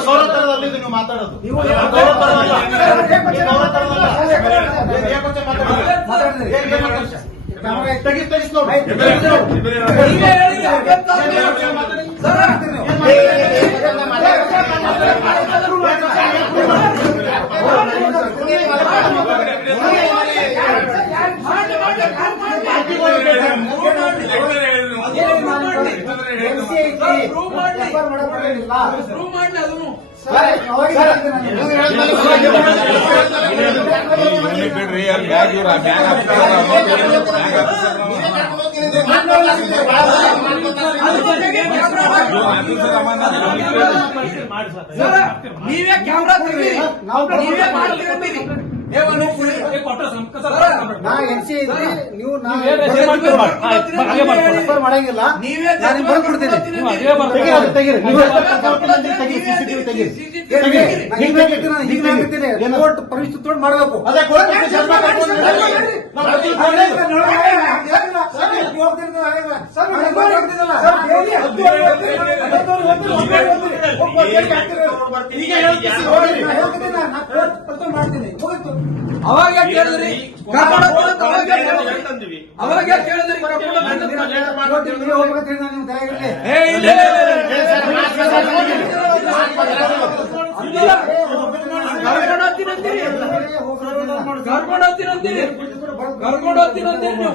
ಗೌರವತರದಲ್ಲಿ ನೀವು ಮಾತಾಡೋದು ಗೌರವತರವಲ್ಲ ತೆಗಿ ತೆಗಿಸ್ ನೋಡಿ ಬಿಡ್ರಿ ಅಲ್ಲಿ ಮ್ಯಾಗ್ ಇವ್ರ ಸರ್ ನೀವೇ ಕ್ಯಾಮ್ರಾ ನೀವೇ ಮಾಡ್ತೀರಿ ನಾ ಎನ್ ಸಿ ಇದ್ರಿ ನೀವು. ರೆಫರ್ ಮಾಡಂಗಿಲ್ಲ ನಾನು ನಿಮ್ಗೆ ಬರ್ಕೊಡ್ತೀನಿ. ತೆಗೀರಿ ಅದು ತೆಗೀರಿ. ನೀವು ತೆಗೀರಿ. ತೆಗೀರಿ. ತಗೊಂಡು ಮಾಡ್ಬೇಕು. ಅವಾಗ ಕೇಳಿದ್ರಿ? ಅವಾಗ ಕೇಳಿದ್ರಿ? ಕರ್ಕೊಂಡು ಹೋಗ್ತೀನಿ ಅಂತ? ಏ, ಇಲ್ಲ, ಇಲ್ಲ, ಇಲ್ಲ, ಇಲ್ಲ. ಕರ್ಕೊಂಡು ಹೋಗ್ತೀನಿ ಅಂತೀರಿ ಕರ್ಕೊಂಡು ನೀವು?